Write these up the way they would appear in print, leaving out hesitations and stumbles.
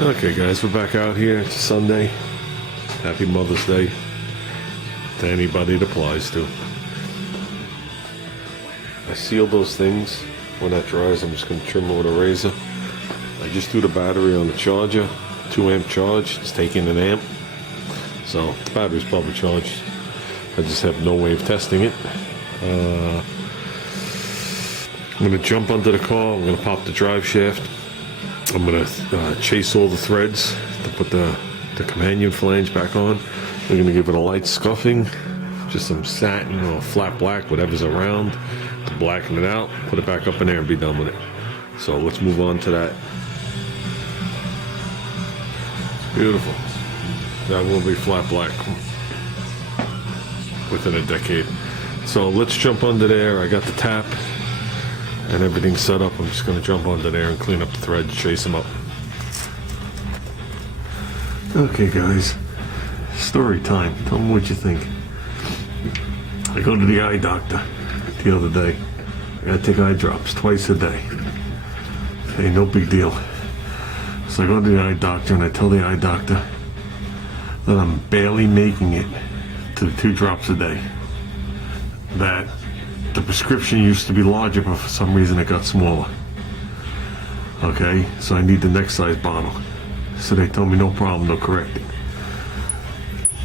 Okay guys, we're back out here. It's Sunday. Happy Mother's Day to anybody it applies to. I sealed those things. When that dries, I'm just going to trim it with a razor. I just threw the battery on the charger, 2 amp charge. It's taking an amp, so the battery's probably charged. I just have no way of testing it. I'm going to jump under the car. I'm going to pop the drive shaft. I'm going to chase all the threads to put the companion flange back on. We're going to give it a light scuffing, just some satin or flat black, whatever's around, to blacken it out, put it back up in there and be done with it. So let's move on to that. It's beautiful. That will be flat black within a decade. So let's jump under there. I got the tap and everything set up. I'm just going to jump under there and clean up the threads, chase them up. Okay guys, story time. Tell me what you think. I go to the eye doctor the other day. I gotta take eye drops twice a day. Hey, no big deal. So I go to the eye doctor and I tell the eye doctor that I'm barely making it to the 2 drops a day. That the prescription used to be larger, but for some reason it got smaller. Okay, so I need the next size bottle. So they told me no problem, they'll correct it.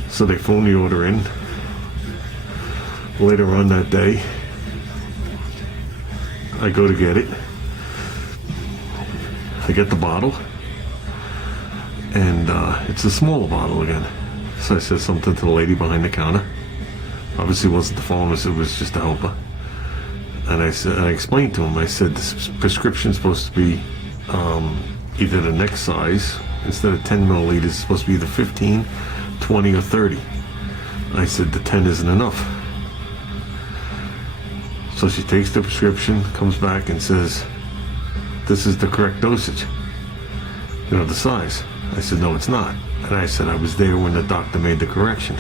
So they phoned the order in. Later on that day, I go to get it. I get the bottle, and it's a smaller bottle again. So I said something to the lady behind the counter. Obviously it wasn't the pharmacist, it was just a helper. And I explained to him, I said this prescription's supposed to be either the next size, instead of 10 milliliters, it's supposed to be either 15, 20, or 30. I said the 10 isn't enough. So she takes the prescription, comes back and says, this is the correct dosage. You know, the size. I said, no, it's not. And I said, I was there when the doctor made the correction.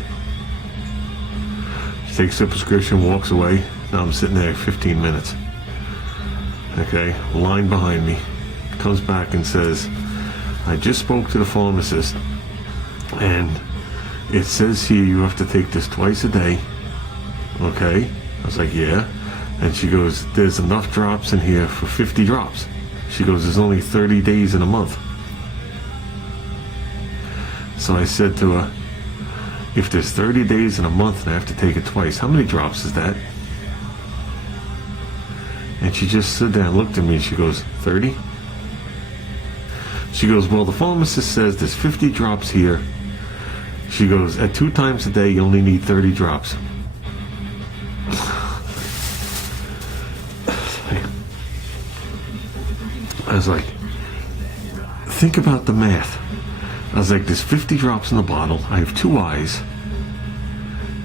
She takes the prescription, walks away. Now I'm sitting there 15 minutes. Okay, line behind me. Comes back and says, I just spoke to the pharmacist and it says here you have to take this twice a day. Okay, I was like, yeah. And she goes, there's enough drops in here for 50 drops. She goes, there's only 30 days in a month. So I said to her, if there's 30 days in a month and I have to take it twice, how many drops is that? And she just stood there and looked at me and she goes, 30? She goes, well, the pharmacist says there's 50 drops here. She goes, at 2 times a day, you only need 30 drops. I was like, think about the math. I was like, there's 50 drops in the bottle. I have 2 eyes.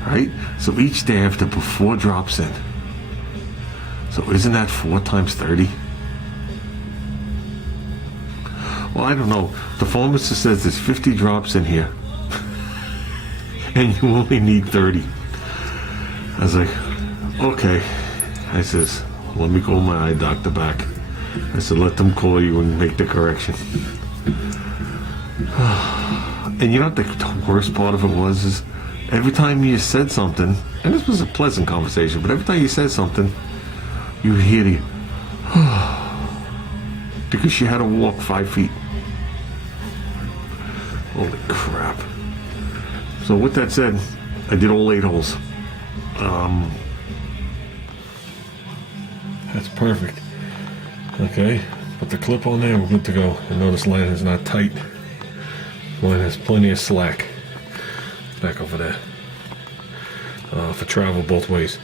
Right? So each day I have to put 4 drops in. So isn't that 4 times 30? Well, I don't know. The pharmacist says there's 50 drops in here. And you only need 30. I was like, okay. I says, let me call my eye doctor back. I said, let them call you and make the correction. And you know what the worst part of it was? Is every time you said something, and this was a pleasant conversation, but every time you said something, you would hear the because she had to walk 5 feet. Holy crap. So with that said, I did all 8 holes. That's perfect. Okay, put the clip on there, we're good to go. And notice line is not tight. Line has plenty of slack. Back over there. For travel both ways.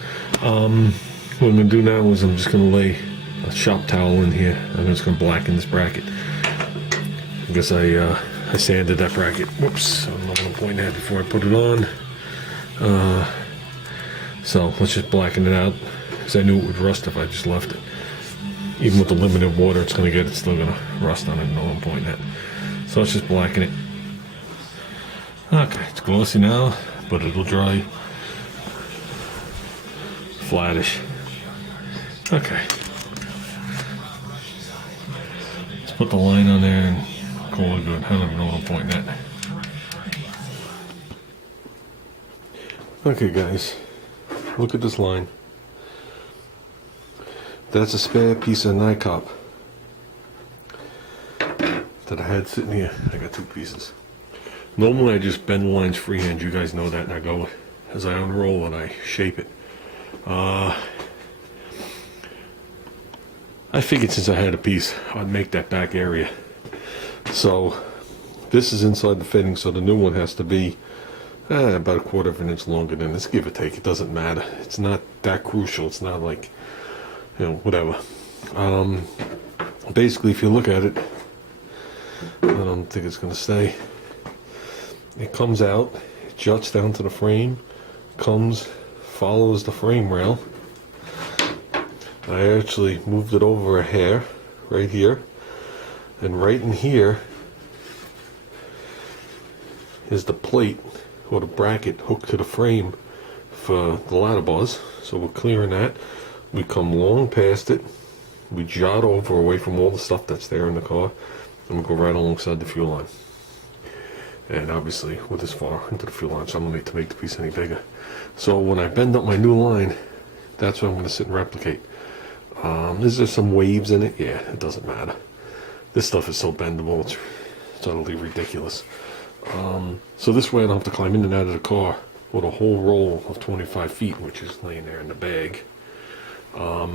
What I'm going to do now is I'm just going to lay a shop towel in here. I'm just going to blacken this bracket. I guess I sanded that bracket. Whoops, I don't know what I'm pointing at before I put it on. So let's just blacken it out, because I knew it would rust if I just left it. Even with the limited water it's going to get, it's still going to rust on it. I know what I'm pointing at. So let's just blacken it. Okay, it's glossy now, but it'll dry flattish. Okay. Let's put the line on there and cord good. I don't even know what I'm pointing at. Okay guys, look at this line. That's a spare piece of NICOP that I had sitting here. I got 2 pieces. Normally I just bend the lines freehand, you guys know that, and I go as I unroll and I shape it. I figured since I had a piece, I'd make that back area. So this is inside the fitting, so the new one has to be about 1/4 of an inch longer than this, give or take. It doesn't matter. It's not that crucial. It's not like, you know, whatever. Basically, if you look at it, I don't think it's going to stay. It comes out, it juts down to the frame, follows the frame rail. I actually moved it over a hair right here, and right in here is the plate or the bracket hooked to the frame for the ladder bars. So we're clearing that. We come long past it, we jot over away from all the stuff that's there in the car, and we go right alongside the fuel line. And obviously we're this far into the fuel line, so I'm gonna need to make the piece any bigger. So when I bend up my new line, that's what I'm gonna sit and replicate. Is there some waves in it? Yeah, it doesn't matter. This stuff is so bendable, it's totally ridiculous. So this way I don't have to climb in and out of the car with a whole roll of 25 feet, which is laying there in the bag. I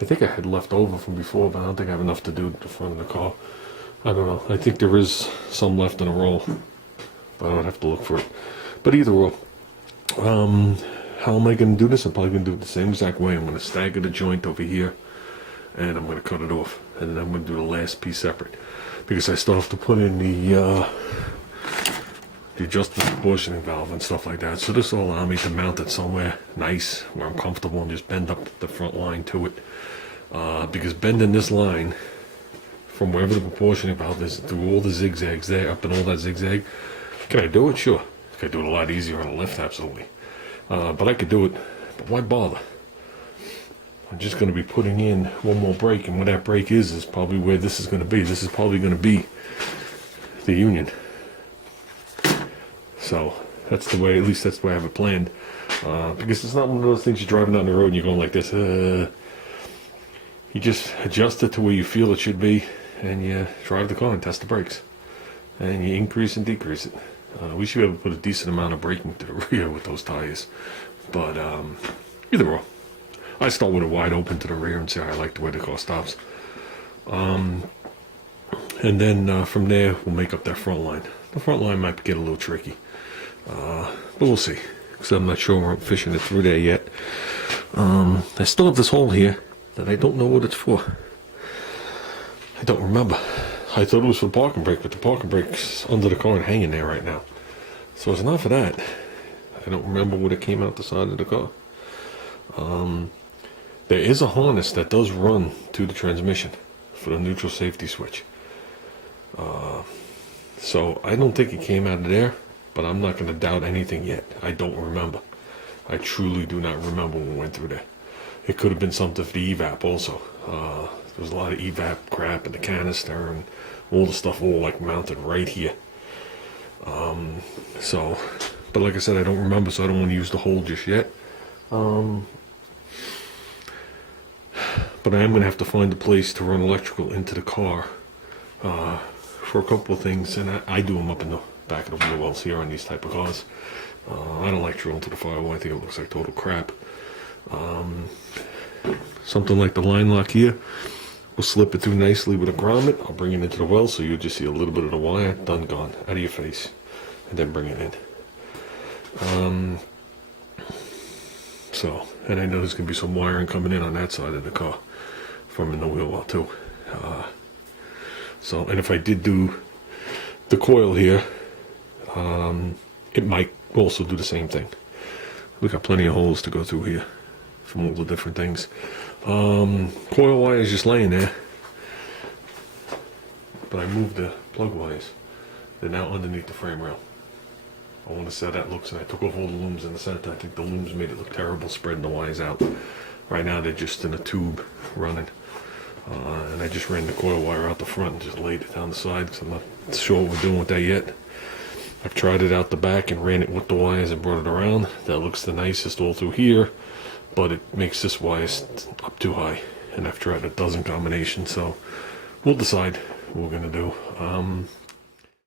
think I had left over from before, but I don't think I have enough to do the front of the car. I don't know. I think there is some left in a roll, but I don't have to look for it. But either way, how am I going to do this? I'm probably going to do it the same exact way. I'm going to stagger the joint over here, and I'm going to cut it off, and then I'm going to do the last piece separate, because I still have to put in the adjustable proportioning valve and stuff like that. So this will allow me to mount it somewhere nice where I'm comfortable and just bend up the front line to it. Because bending this line from wherever the proportioning valve is through all the zigzags there, up and all that zigzag, can I do it? Sure. I could do it a lot easier on a lift, absolutely. But I could do it, but why bother? I'm just going to be putting in one more break, and where that break is probably where this is going to be. This is probably going to be the union. So that's the way, at least that's the way I have it planned. Because it's not one of those things you're driving down the road and you're going like this. You just adjust it to where you feel it should be, and you drive the car and test the brakes. And you increase and decrease it. We should be able to put a decent amount of braking to the rear with those tires. But either way, I start with it wide open to the rear and say I like the way the car stops. And then from there, we'll make up that front line. The front line might get a little tricky. But we'll see, because I'm not sure I'm fishing it through there yet. I still have this hole here that I don't know what it's for. I don't remember. I thought it was for the parking brake, but the parking brake's under the car and hanging there right now. So it's not for that. I don't remember what it came out the side of the car. There is a harness that does run to the transmission for the neutral safety switch. So I don't think it came out of there, but I'm not going to doubt anything yet. I don't remember. I truly do not remember when we went through there. It could have been something for the evap also. There was a lot of evap crap in the canister and all the stuff all like mounted right here. But like I said, I don't remember, so I don't want to use the hole just yet. But I am going to have to find a place to run electrical into the car for a couple of things, and I do them up in the back of the wheel wells here on these type of cars. I don't like drilling to the firewall. I think it looks like total crap. Something like the line lock here, we'll slip it through nicely with a grommet. I'll bring it into the well, so you'll just see a little bit of the wire, done, gone, out of your face, and then bring it in. And I know there's going to be some wiring coming in on that side of the car from in the wheel well too. And if I did do the coil here, it might also do the same thing. We got plenty of holes to go through here from all the different things. Coil wire is just laying there, but I moved the plug wires. They're now underneath the frame rail. I want to see how that looks, and I took off all the looms in the center. I think the looms made it look terrible spreading the wires out. Right now they're just in a tube running. And I just ran the coil wire out the front and just laid it down the side because I'm not sure what we're doing with that yet. I've tried it out the back and ran it with the wires and brought it around. That looks the nicest all through here, but it makes this wire up too high. And I've tried a dozen combinations, so we'll decide what we're gonna do.